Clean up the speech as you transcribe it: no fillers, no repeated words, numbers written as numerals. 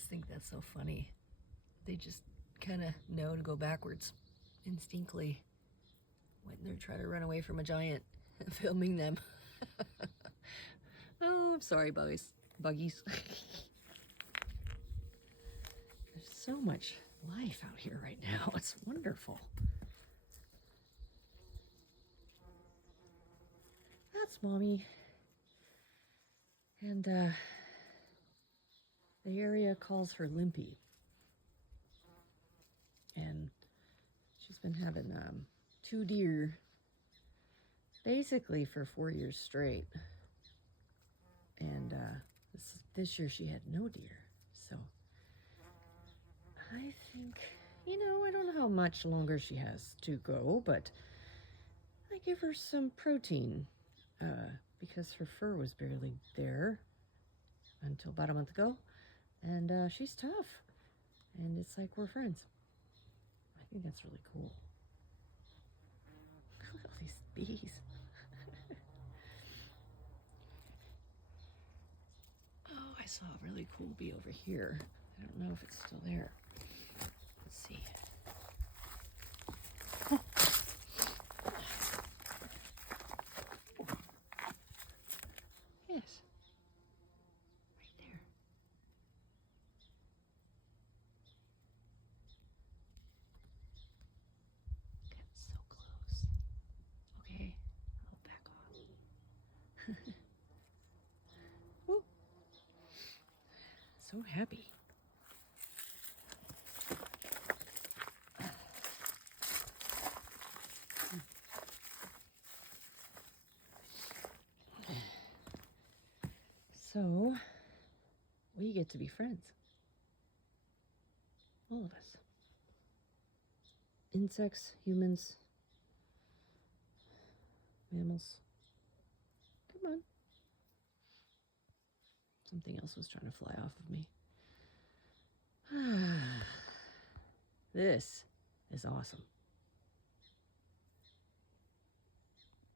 just think that's so funny. They just kind of know to go backwards instinctively when they're trying to run away from a giant filming them. Oh, I'm sorry, buggies. There's so much life out here right now. It's wonderful. That's Mommy. And the area calls her Limpy. And she's been having 2 deer basically for 4 years straight. And this year she had no deer. So I think, I don't know how much longer she has to go, but I give her some protein because her fur was barely there until about a month ago. And she's tough. And it's like we're friends. I think that's really cool. Look at all these bees. Oh, I saw a really cool bee over here. I don't know if it's still there. Let's see. Yes. Right there. Getting so close. Okay, I'll back off. Woo. So happy. So, we get to be friends. All of us. Insects, humans, mammals. Come on. Something else was trying to fly off of me. This is awesome.